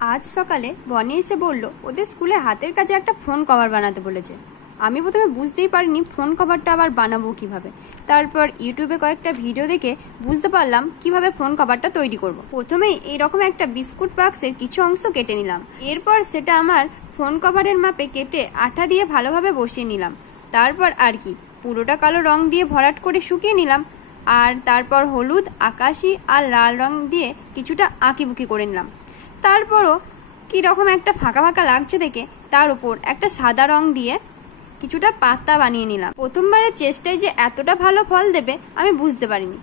আজ সকালে বনি এসে বলল ওদের স্কুলে হাতের কাছে একটা ফোন কভার বানাতে বলেছে। আমি প্রথমে বুঝতেই পারিনি ফোন কভারটা আবার বানাবো কিভাবে। তারপর ইউটিউবে কয়েকটা ভিডিও দেখে বুঝতে পারলাম কিভাবে ফোন কভারটা তৈরি করব। প্রথমেই এইরকম একটা বিস্কুট বাক্সের কিছু অংশ কেটে নিলাম। এরপর সেটা আমার ফোন কভারের মাপে কেটে আঠা দিয়ে ভালোভাবে বসিয়ে নিলাম। তারপর আর কি পুরোটা কালো রং দিয়ে ভরাট করে শুকিয়ে নিলাম। আর তারপর হলুদ, আকাশি আর লাল রং দিয়ে কিছুটা আঁকিবুকি করে নিলাম। তারপরও কীরকম একটা ফাঁকা ফাঁকা লাগছে দেখে তার উপর একটা সাদা রং দিয়ে কিছুটা পাতা বানিয়ে নিলাম। প্রথমবারের চেষ্টায় যে এতটা ভালো ফল দেবে আমি বুঝতে পারিনি।